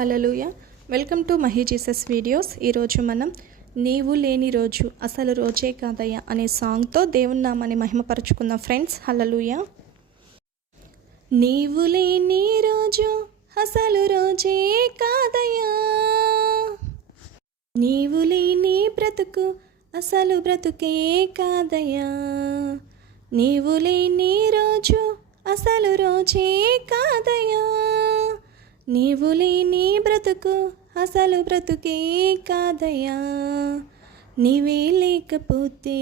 Hallelujah. Welcome to Mahi Jesus videos. ఈరోజు మనం నీవు లేని రోజు అసలు రోజే కాదయ్యా అనే సాంగ్తో దేవుని నామాన్ని మహిమపరుచుకుందాం ఫ్రెండ్స్. హల్లెలూయా. నీవు లేని రోజు అసలు రోజే కాదయ్యా, నీవు లేని బ్రతుకు అసలు బ్రతుకే కాదయ్యా, నీవు లేని రోజు అసలు రోజే కాదయ్యా, నీవు లేని బ్రతుకు అసలు బ్రతుకే కాదయ్యా, నీవే లేకపోతే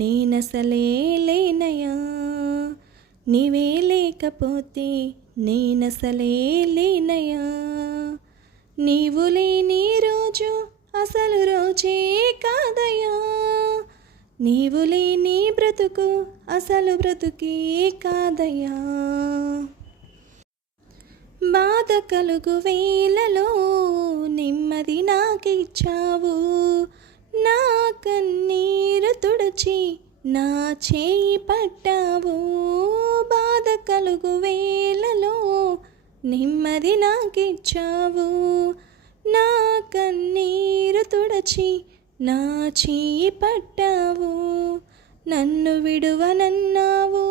నేనసలే లేనయ్యా, నీవే లేకపోతే నేనసలే లేనయ్యా, నీవు లేని రోజు అసలు రోజే కాదయ్యా, నీవు లేని బ్రతుకు అసలు బ్రతుకే కాదయ్యా. బాధ కలుగు వేళలో నెమ్మది నాకిచ్చావు, నా కన్నీరు తుడిచి నా చేయి పట్టావు. బాధ కలుగు వేళలో నెమ్మది నాకిచ్చావు, నా కన్నీరు తుడిచి నా చేయి పట్టావు. నన్ను విడువనన్నావు,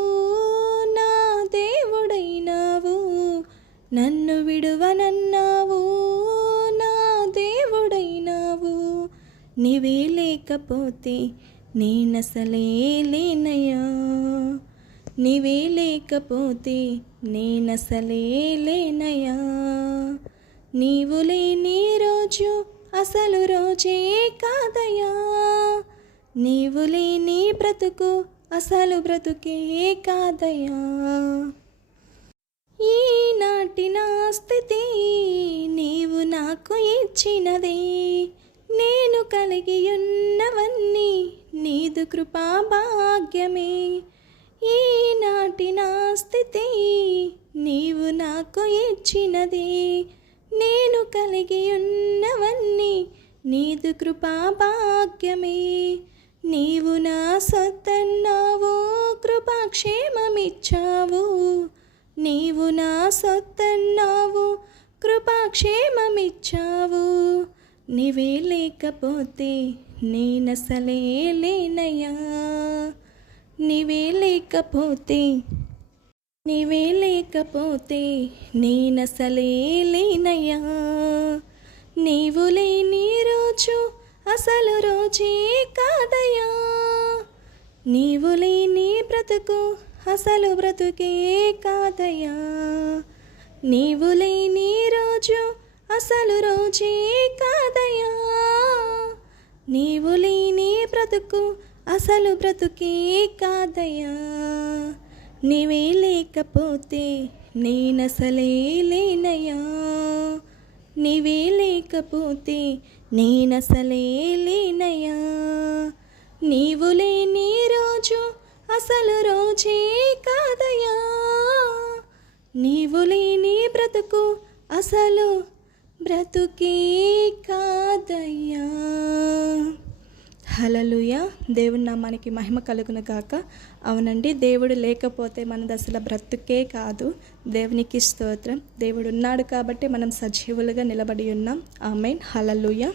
నా దేవుడైనావు, నన్ను విడువనన్నావు, నా దేవుడైనావు, నీవే లేకపోతే నేనసలే లేనయ్యా, నీవే లేకపోతే నేనసలే లేనయ్యా, నీవు లేని రోజు అసలు రోజే కాదయ్యా, నీవు లేని బ్రతుకు అసలు బ్రతుకే కాదయ్యా. ఈనాటి నా స్థితి నీవు నాకు ఇచ్చినదే, నేను కలిగి ఉన్నవన్నీ నీదు కృపా భాగ్యమే. ఈనాటి నా స్థితి నీవు నాకు ఇచ్చినదే, నేను కలిగి ఉన్నవన్నీ నీదు కృపా భాగ్యమే. నీవు నా సొత్తన్నావు, కృపాక్షేమమిచ్చావు, నీవు నా సొత్తన్నావు, కృపాక్షేమమిచ్చావు, నీవే లేకపోతే నేనసలే లేనయ్యా, నీవే లేకపోతే నీవే లేకపోతే నేనసలే లేనయ్యా, నీవు లేని రోజు అసలు రోజే కాదయ్యా, నీవు లేని బ్రతుకు అసలు బ్రతుకే కాదయ్యా, నీవు లేని రోజు అసలు రోజే కాదయ్యా, నీవు లేని బ్రతుకు అసలు బ్రతుకే కాదయ్యా, నీవే లేకపోతే నేనసలే లేనయ్యా, నీవే లేకపోతే నేనసలే లేనయ్యా, నీవు లేని రోజు అసలు రోజే కాదయ్యా, నీవు లేని బ్రతుకు అసలు బ్రతుకే కాదయ్యా. హల్లెలూయా. దేవుని నామానికి మహిమ కలుగును గాక. అవునండి, దేవుడు లేకపోతే మనది అసలు బ్రతుకే కాదు. దేవునికి స్తోత్రం. దేవుడు ఉన్నాడు కాబట్టి మనం సజీవులుగా నిలబడి ఉన్నాం. ఆమేన్. హల్లెలూయా.